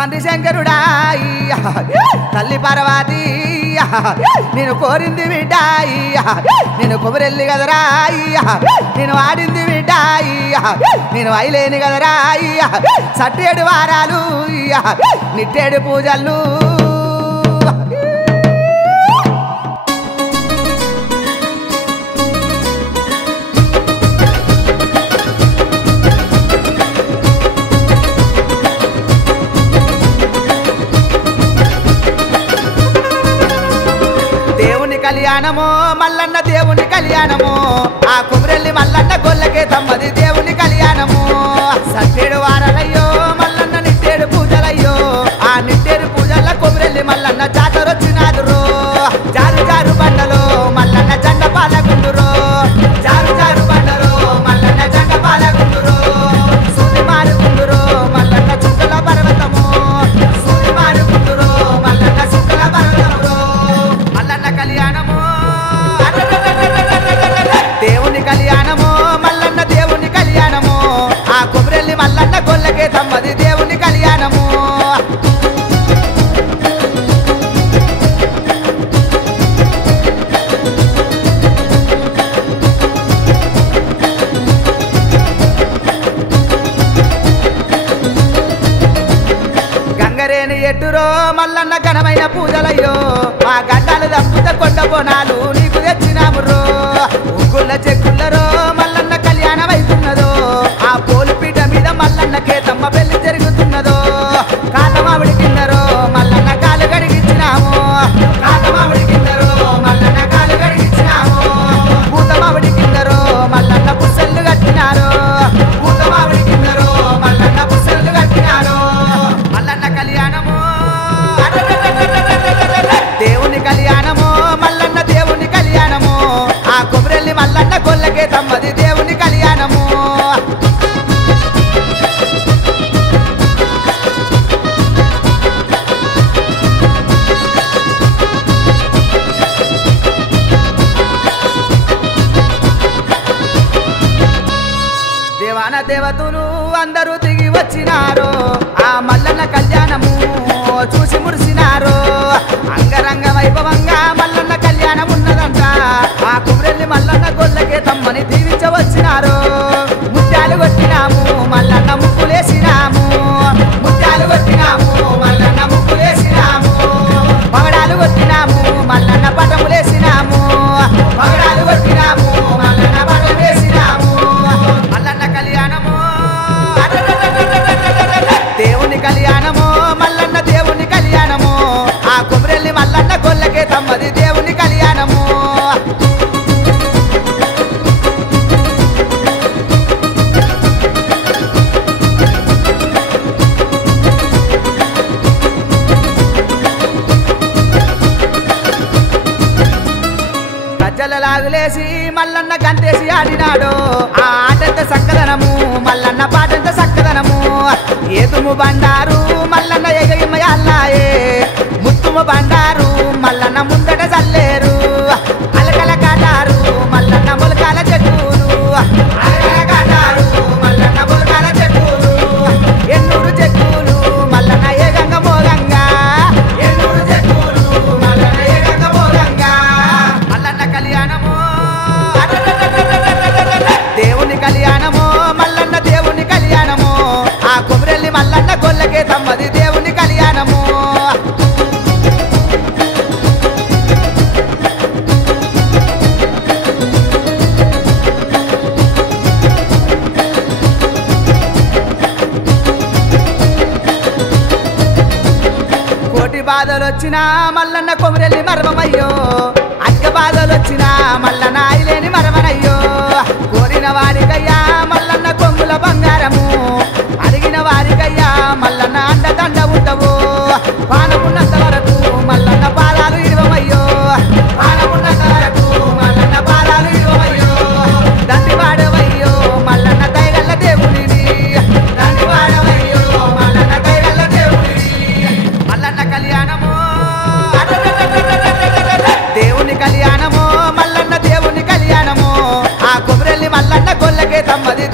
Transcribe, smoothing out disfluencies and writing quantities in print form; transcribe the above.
తండ్రి శంకరుడా తల్లి పార్వతి నేను కోరింది బిడ్డ నేను కొబ్బరెల్లి కదరా నేను ఆడింది బిడ్డ నేను అయిలేని కదరా సట్టేడు వారాలు నిట్టేడు పూజలు కళ్యాణమో మల్లన్న దేవుని కళ్యాణమో ఆ కుమరెల్లి మల్లన్న గొల్లకే తమ్మది దేవుని కళ్యాణమో సట్టేడు వారాలయ్యో మల్లన్న నిట్టేడు పూజలయ్యో ఆ నిట్టేడు పూజల కుమరెల్లి మల్లన్న జాతరొచ్చినాదు రో జారు జారు బండలో మల్లన్న జెండ పాలగుండురో జారు జారు బండలో మల్లన్న జెండ పాలగుండురో సూది మారుకుందురో మల్లన్న చుక్కల పర్వతమో సూది మారుకుందురో మల్లన్న చుక్కల పర్వతమో మల్లన్న కళ్యాణమో దేవుని కళ్యాణమో మల్లన్న దేవుని కళ్యాణమో ఆ కొబ్బరెల్లి మల్లన్న గొల్లకే తమ్మది దేవుని కళ్యాణమో గంగరేని ఎట్టురో మల్లన్న ఘనమైన పూజలయ్యో ఆ గడ్డాలు తప్పుత కొండ బోనాలు నీకు తెచ్చినామురో ఉగ్గుల చెక్కులరో మల్లన్న కళ్యాణం అవుతున్నదో ఆ పోలుపీట మీద మల్లన్నకే తమ్మ పెళ్లి జరుగుతున్నదో కాతమావిడి కిందరో మల్లన్న కాలు గడిగించినాము కాతమావిడి కిందరో మల్లన్న కాలు గడిగించినాము పూతమావిడి కిందరో మల్లన్న పుస్తలు కట్టినారు పూతమావిడి కిందరో మల్లన్న పుస్తలు కట్టినారు మల్లన్న కళ్యాణము దేవుని కళ్యాణమో మల్లన్న దేవుని కళ్యాణమో ఆ కొబ్బరెల్లి మల్లన్న గొల్లకే తమ్మది దేవుని కళ్యాణము దేవాన దేవతలు అందరూ దిగి వచ్చినారు ఆ మల్లన్న కళ్యాణము చూసి మురిసినారు అంగరంగ వైభవంగా మల్లన్న కళ్యాణం ఉన్నదంట ఆ కుమరెల్లి మల్లన్న గొల్లకే తమ్మని దీవించవచ్చినారు ముత్యాలు కొట్టినాము మల్లన్న ముక్కులేసినాము ముత్యాలు కొట్టినాము మల్లన్న ముక్కులేసినాము పగడాలు కొట్టినాము మల్లన్న పటములేసినాము పగడాలు కొట్టినాము మల్లన్న పటమేసినాము మల్లన్న కళ్యాణము దేవుని కళ్యాణమో మల్లన్న దేవుని కళ్యాణమో ఆ కొబ్బరెల్లి మల్లన్న గొల్లకే తమ్మది దేవుని కళ్యాణము గజ్జల లాగులేసి మల్లన్న గంతేసి ఆడినాడు ఆ ఆటంత సక్కదనము మల్లన్న పాటంత సక్కదనము ఏదుము బండారు మల్లన్న ఎగయిమయాల్లాయే ముత్తుము బండారు మల్లన్న ముందట చల్లేరు అలకల కాటారు మల్లన్న ములకాల చెట్టులు అలకల కాటారు మల్లన్న ములకాల చెట్టులు ఎన్నూరు చెట్టులు మల్లన్న ఏగంగ మోగంగా ఎన్నూరు చెట్టులు మల్లన్న ఏగంగ మోగంగా మల్లన్న కళ్యాణము దేవుని కళ్యాణమో మల్లన్న దేవుని కళ్యాణమో ఆ కొబ్బరెల్లి మల్లన్న గొల్లకే తమ్మది దేవుని కళ్యాణము కోటి బాధలొచ్చినా మల్లన్న కొమరెల్లి మర్మమయ్యో అధిక బాధలొచ్చినా మల్లన్న అయిలేని మరమనయ్యో కోరిన వారికయ్యా మల్లన్న కొంగుల బంగారము అడిగిన వారికయ్యా మల్లన్న అండదండ ఉండవు పానమున్నంత వరకు మల్లన్న పాదాలు ఇరువమయ్యో పానమున్నంత వరకు మల్లన్న పాదాలు ఇరువమయ్యో దండివాడవయ్యో మల్లన్న దయగల్ల దేవునివి దండివాడవయ్యో మల్లన్న దయగల్ల దేవునివి మల్లన్న కళ్యాణము దేవుని కళ్యాణమో మల్లన్న దేవుని కళ్యాణమో ఆ కొబ్బరెల్లి మల్లన్న గొల్లకే తమ్మది